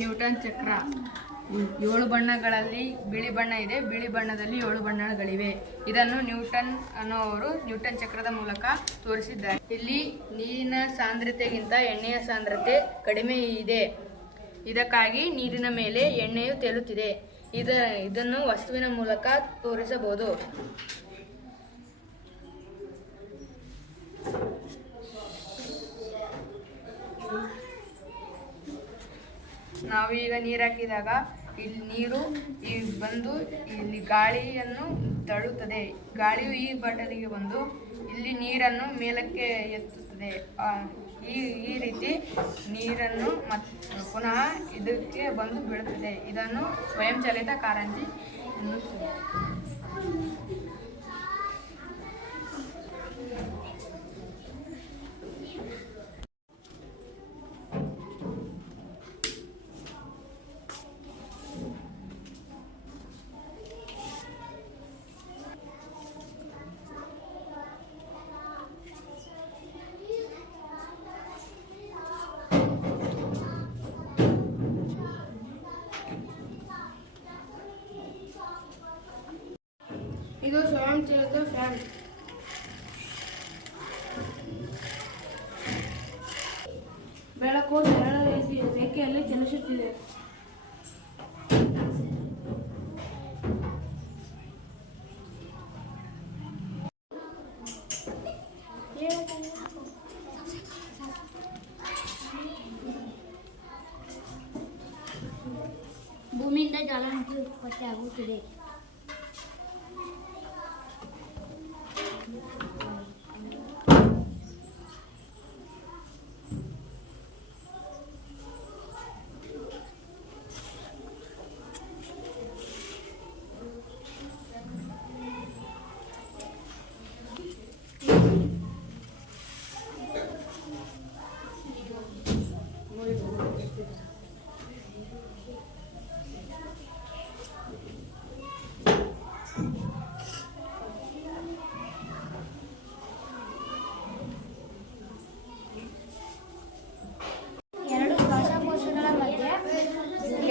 Newton ಚಕ್ರ. 7 ಬಣ್ಣಗಳಲ್ಲಿ ಬಿಳಿ ಬಣ್ಣ ಇದೆ. ಬಿಳಿ ಬಣ್ಣದಲ್ಲಿ 7 ಬಣ್ಣಗಳಿವೆ. ಇದನ್ನು ನ್ಯೂಟನ್ ಅನ್ನೋರು ನ್ಯೂಟನ್ ಚಕ್ರದ ಮೂಲಕ ತೋರಿಸಿದ್ದಾರೆ. ಇಲ್ಲಿ ನೀರಿನ ಸಾಂದ್ರತೆಗಿಂತ ಎಣ್ಣೆಯ ಸಾಂದ್ರತೆ ಕಡಿಮೆ ಇದೆ. ಇದಕ್ಕಾಗಿ ನೀರಿನ ಮೇಲೆ ಎಣ್ಣೆಯು ತೇಲುತ್ತಿದೆ. ಇದನ್ನು ವಸ್ತುವಿನ ಮೂಲಕ ತೋರಿಸಬಹುದು. ನಾವೀಗ ನೀರು ಹಾಕಿದಾಗ ಇಲ್ಲಿ ನೀರು ಬಂದು ಇಲ್ಲಿ ಗಾಳಿಯನ್ನು ತಳ್ಳುತ್ತದೆ. ಗಾಳಿಯು ಈ ಬಾಟಲಿಗೆ ಬಂದು ಇಲ್ಲಿ ನೀರನ್ನು ಮೇಲಕ್ಕೆ ಎತ್ತುತ್ತದೆ. ಈ ರೀತಿ ನೀರನ್ನು ಪುನಃ ಇದಕ್ಕೆ ಬಂದು ಬೀಳುತ್ತದೆ. ಇದನ್ನು ಸ್ವಯಂಚಾಲಿತ ಕಾರಂಜಿ ಎನ್ನುತ್ತದೆ. ಇದು ಸ್ವಯಂಚಾಲಿತ ಫ್ಯಾನ್. ಬೆಳಕು ಸರಳ ರೇಖೆಯಲ್ಲಿ ಚಲಿಸುತ್ತಿದೆ. ಭೂಮಿಯಿಂದ ಜ್ವಾಲಾಮುಖಿ ಉತ್ಪತ್ತಿಯಾಗುತ್ತಿದೆ.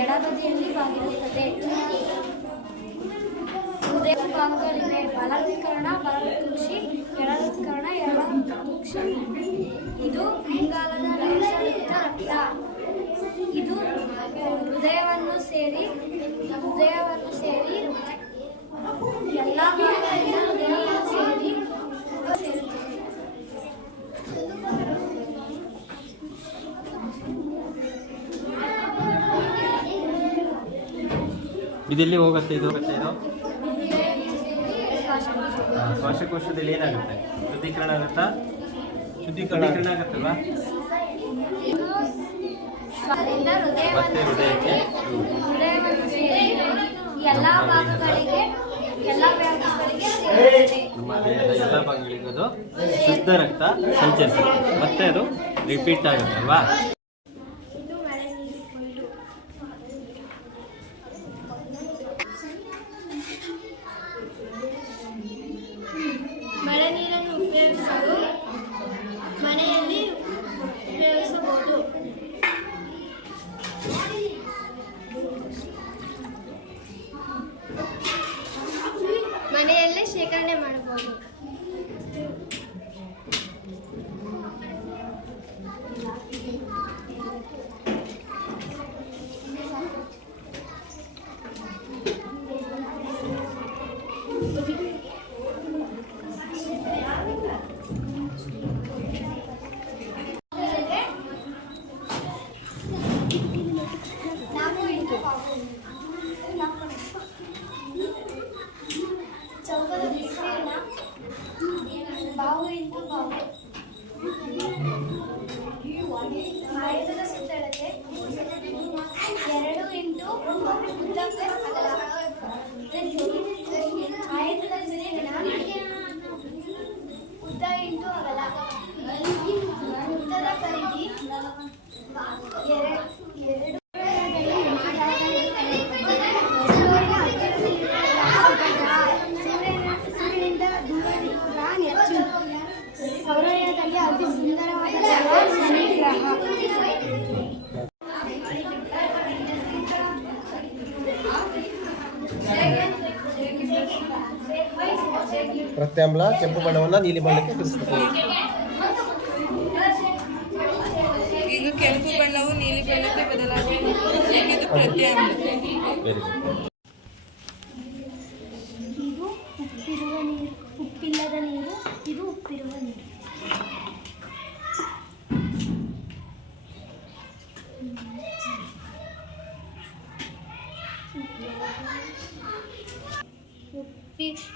ಎಡಬದಿಯಲ್ಲಿ ಭಾಗವಿರುತ್ತದೆ. ಹೃದಯ ಭಾಗಗಳಿವೆ. ಬಲವತ್ಕರಣ, ಬಲವತ್ಕೃಷಿ, ಎಡವತ್ಕರಣ, ಎಡವತ್ಕೃಷಿ. ಇದು ಇಂಗಾಲದ ಡೈಆಕ್ಸೈಡ್ ರಕ್ತ. ಇದು ಹೃದಯವನ್ನು ಸೇರಿ ಎಲ್ಲ ಭಾಗಗಳಿಂದ ಹೃದಯವನ್ನು ಸೇರಿ ಇದೆಲ್ಲಿ ಹೋಗುತ್ತೆ? ಇದು ಶ್ವಾಸಕೋಶದಲ್ಲಿ ಏನಾಗುತ್ತೆ? ಶುದ್ಧೀಕರಣ ಆಗುತ್ತಾ? ಶುದ್ಧೀಕರಣ ಆಗುತ್ತಲ್ವಾ? ಮತ್ತೆ ಹೃದಯಕ್ಕೆ ನಮ್ಮ ದೇಹದ ಎಲ್ಲ ಭಾಗಗಳಿಗೂ ಅದು ಶುದ್ಧ ರಕ್ತ ಸಂಚರಿಸುತ್ತೆ. ಮತ್ತೆ ಅದು ರಿಪೀಟ್ ಆಗುತ್ತಲ್ವಾ? ಮಳೆ ನೀರನ್ನು ಉಪಯೋಗಿಸಲು ಮನೆಯಲ್ಲಿ ಉಪಯೋಗಿಸಬಹುದು. ಮನೆಯಲ್ಲೇ ಶೇಖರಣೆ ಮಾಡಬಹುದು. ಪ್ರತ್ಯಾಮ್ಲ ಕೆಂಪು ಬಣ್ಣವನ್ನು ನೀಲಿ ಬಣ್ಣಕ್ಕೆ ತಿರುಗಿಸ್ತದೆ. ಈಗ ಕೆಂಪು ಬಣ್ಣವು ನೀಲಿ ಬಣ್ಣಕ್ಕೆ ಬದಲಾಗಿದೆ. ಇದು ಪ್ರತ್ಯಾಮ್ಲ. Very good. ಇದು ಉಪ್ಪಿರುವ ನೀರು, ಉಪ್ಪಿಲ್ಲದ ನೀರು, ಇದು ಉಪ್ಪಿರುವ ನೀರು.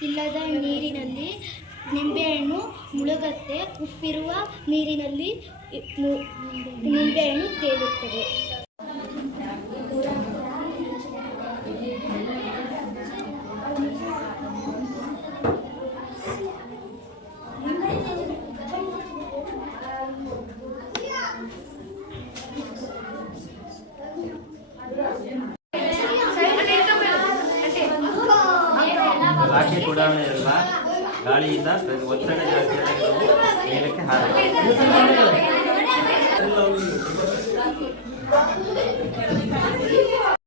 ಇಲ್ಲದ ನೀರಿನಲ್ಲಿ ನಿಂಬೆಹಣ್ಣು ಮುಳುಗತ್ತೆ, ಉಪ್ಪಿರುವ ನೀರಿನಲ್ಲಿ ನಿಂಬೆಹಣ್ಣು ತೇಲುತ್ತದೆ. ರಾಕೆಟ್ ಉಡಾವಣೆ ಇರಲ್ಲ, ಗಾಳಿಯಿಂದ ಒತ್ತಡ ಜಾಸ್ತಿ ಆದಾಗ ನಾವು ಮೇಲಕ್ಕೆ ಹಾರಬೇಕು.